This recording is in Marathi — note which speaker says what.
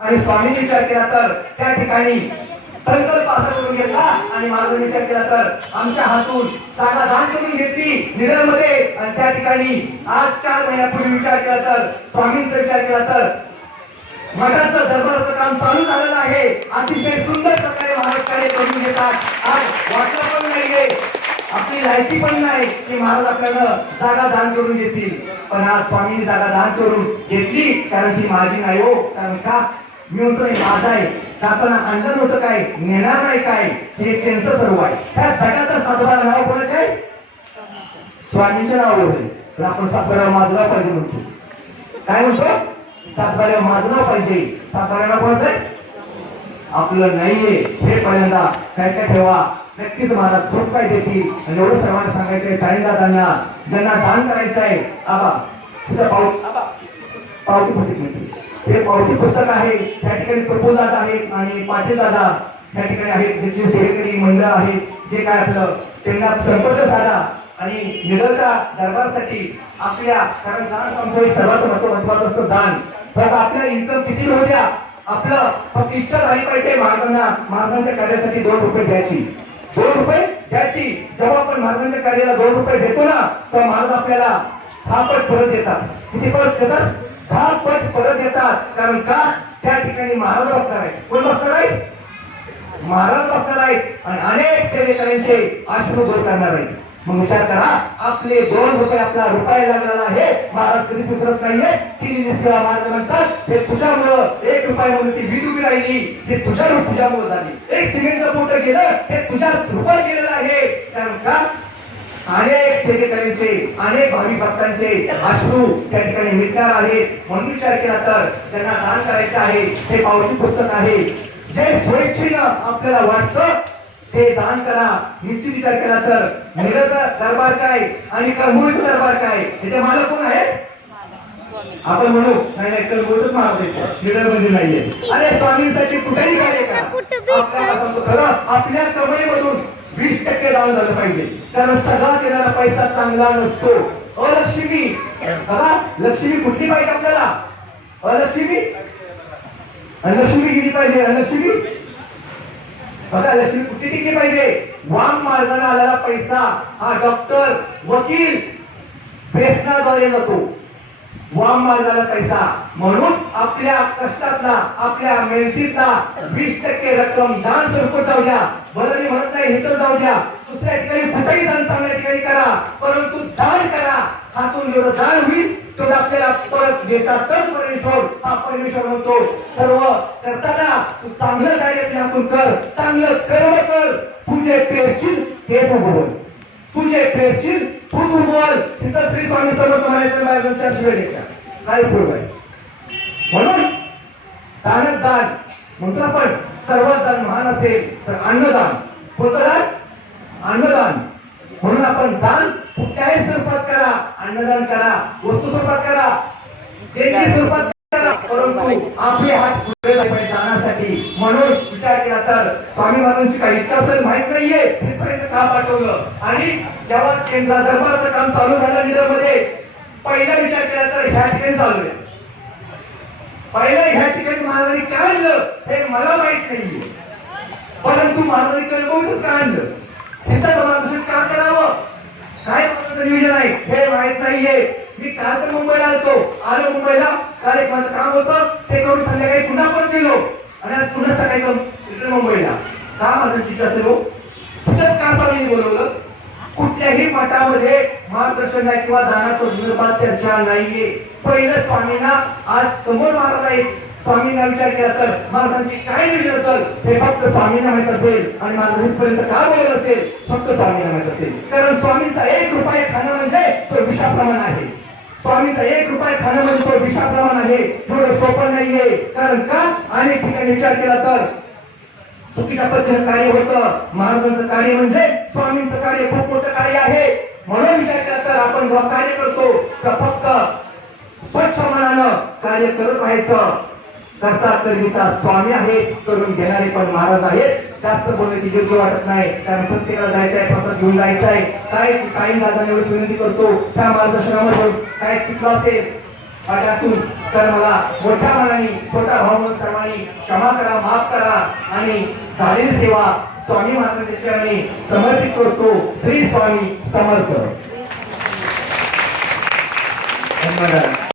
Speaker 1: आणि स्वामींनी विचार केला तर त्या ठिकाणी संकल्प असा करून घेतला आणि महाराजांनी विचार केला तर आमच्या हातून जागा दान करून घेतली निरळमध्ये आणि त्या ठिकाणी आज चार महिन्यापूर्वी विचार केला तर स्वामींचा विचार केला तर मठाचं दरबाराचं काम चालू झालेलं आहे. अतिशय सुंदर प्रकारे महाराज कार्य करून घेतात. आज वाटलं पण नाहीये. आपली लायकी पण नाही की महाराज आपल्याला जागा दान करून देतील. पण आज स्वामींनी जागा दान करून घेतली. कारण ती माझी नाही हो. कारण का? मी म्हणतो माझा आहे. जाताना आणलं नव्हतं काय? नेणार नाही काय? हे त्यांचं सर्व आहे. त्या सगळ्याचा सातबारा नाव कोणाचे आहे? स्वामींच्या नावावर आहे तर आपण सातबारा माजला पाहिजे म्हणतो. काय म्हणतो? सातबाऱ्या माजला पाहिजे. सातबाऱ्याला कोणाचं आहे? आपलं नाहीये. हे पहिल्यांदा काय काय ठेवा. नक्कीच महाराज खूप काय देतील. आणि एवढं सर्वांना सांगायचंय टाळी दादांना ज्यांना दान करायचं आहे आबा तुझा पाऊ आबा पावती पुस्तक मिळते. हे पावती पुस्तक आहे. त्या ठिकाणी प्रभू दादा आहेत आणि पाटील दादा त्या ठिकाणी आहेत. त्याचे सेवेकरी मंडळ आहे. जे काय आपलं त्यांना संपर्क साधा आणि निरलच्या दरबारासाठी आपल्या कारण दान सांगतो एक सर्वात महत्वाचं असतं दान. पण आपल्या इन्कम किती होऊ द्या. आपलं फक्त इच्छा झाली पाहिजे महाराजांना. महाराजांच्या कार्यासाठी दोन रुपये द्यायची. दोन रुपये द्यायची. जेव्हा आपण महाराजांच्या कार्याला दोन रुपये देतो ना तर महाराज आपल्याला दहा पट परत देतात. किती परत देतात? दहा पट कारण का? त्या ठिकाणी महाराज बसणार आहेत. कोण बसणार आहेत? महाराज बसणार आहेत. आणि अनेक सेवेकऱ्यांचे आश्रम दूर करणार आहेत. मग विचार करा आपले दोन रुपये आपला रुपये लागलेला आहे. महाराज कधीच विसरत नाहीये. केलेली सेवा महाराज म्हणतात हे तुझ्यामुळं एक रुपये म्हणून ती वीज उभी राहिली. हे तुझ्या तुझ्यामुळे झाली. एक सिमेंटचं पोट गेलं. हे तुझ्या रुपये गेलेलं आहे. कारण का? अनेक सेवेकऱ्यांचे अनेक भावी भक्तांचे अश्रू त्या ठिकाणी मिटणार आहेत. म्हणून विचार केला तर त्यांना दान करायचं आहे. हे पावती पुस्तक आहे. जे स्वेच्छेनं आपल्याला वाटतं ते दान करा. निश्चित विचार केला तर निरचा दरबार काय आणि करमुळीचा दरबार काय? याचे मालक कोण आहेत? आपण म्हणू नाही नाही कलबोतच महाराज निडर म्हणजे नाहीये. अरे स्वामींसाठी कुठेही कार्य करा. खरं आपल्या कमाईमधून वीस टक्के दान झालं पाहिजे. कारण सगळा देणारा पैसा चांगला नसतो. अलक्ष्मी बघा लक्ष्मी कुठली पाहिजे आपल्याला? अलक्ष्मी? अलक्ष्मी किती पाहिजे? अलक्ष्मी? बघा लक्ष्मी कुठे टिकली पाहिजे? वाम मार्गाने आलेला पैसा हा डॉक्टर वकील बेसनाद्वारे जातो. वाम मार्गाला पैसा. म्हणून आपल्या कष्टातला आपल्या मेहनतीतला वीस टक्के रक्कम दान सरकट जाऊ द्या बरं मी म्हणत नाही इथं जाऊ द्या. दुसऱ्या ठिकाणी कुठेही दान चांगल्या ठिकाणी करा. परंतु दान करा. हातून जेवढं दान होईल तेवढं आपल्याला परत देतातच परमेश्वर. हा परमेश्वर म्हणतो सर्व करताना तू चांगलं कार्य आपल्या हातून कर. चांगलं कर्म कर. तुझे पेरशील तेच बोल तुझे पेरशील तूच उगवल तिथं श्री स्वामी समर्थ म्हणायचं महाराजांच्या शिवाय द्यायच्या काय उपयोग आहे म्हणून दानच दान म्हणतो आपण सर्वात दान महान असेल तर अन्नदान. कोणतं दान अन्नदान. म्हणून आपण दान कुठल्याही स्वरूपात करा अन्नदान करा वस्तू स्वरूपात करा स्वरूपात परंतु आपले हात पुढे जाण्यासाठी. म्हणून विचार केला तर स्वामी महाराजांची काही इतका असेल माहीत नाहीये. तिथपर्यंत का पाठवलं? आणि जेव्हा केंद्र दरबारचं काम चालू झालं मध्ये पहिला विचार केला तर ह्या ठिकाणी चालू आहे. पहिला ह्या ठिकाणी महाराजांनी काय आणलं हे मला माहीत नाहीये. परंतु महाराजांनी कलबोतच काय आणलं? तिथं समाजासाठी का करावं? काय महाराजांचं नियोजन आहे? हे माहीत नाहीये. मी काल पण मुंबईला आलतो. आलो मुंबईला. काल एक माझं काम होतं. ते करून संध्याकाळी पुन्हा परत गेलो. आणि आज पुन्हा सकाळी इकडे मुंबईला. का माझं चित्र असेल हो? तिथंच का स्वामी बोलवलं? कुठल्याही मठामध्ये मार्गदर्शन नाही किंवा दानाच्या संदर्भात चर्चा नाहीये. पहिलं स्वामींना आज समोर महाराज आहेत स्वामींना विचार केला तर महाराजांची काय नियोजन असेल हे फक्त स्वामींना माहीत असेल आणि महाराज इथपर्यंत का बोलत असेल? फक्त स्वामींना माहीत असेल. कारण स्वामींचा एक रुपये खाणं म्हणजे तो विषाप्रमाण आहे. स्वामीचा एक रुपये खाणं म्हणजे तो विषाप्रमाण आहे. एवढं सोपं नाहीये. कारण का? अनेक ठिकाणी विचार केला तर चुकीच्या पद्धतीने कार्य होतं. महाराजांचं कार्य म्हणजे स्वामींचं कार्य खूप मोठं कार्य आहे. म्हणून विचार केला तर आपण जेव्हा कार्य करतो तर फक्त स्वच्छ मनानं कार्य करत राहायचं. करता करविता स्वामी आहेत करून घेणारे पण महाराज आहेत. जास्त बोलण्याची गरज वाटत नाही कारण प्रत्येकाला जायचं आहे प्रसाद घेऊन जायचं आहे. काय काही दादा एवढीच विनंती करतो. त्या मार्गदर्शनामध्ये काय चुकलं असेल वाट्यातून तर मला मोठ्या मनाने छोटा भाऊ सर्वांनी क्षमा करा माफ करा आणि झालेली सेवा स्वामी महाराजांनी समर्पित करतो. श्री स्वामी समर्थ.
Speaker 2: धन्यवाद.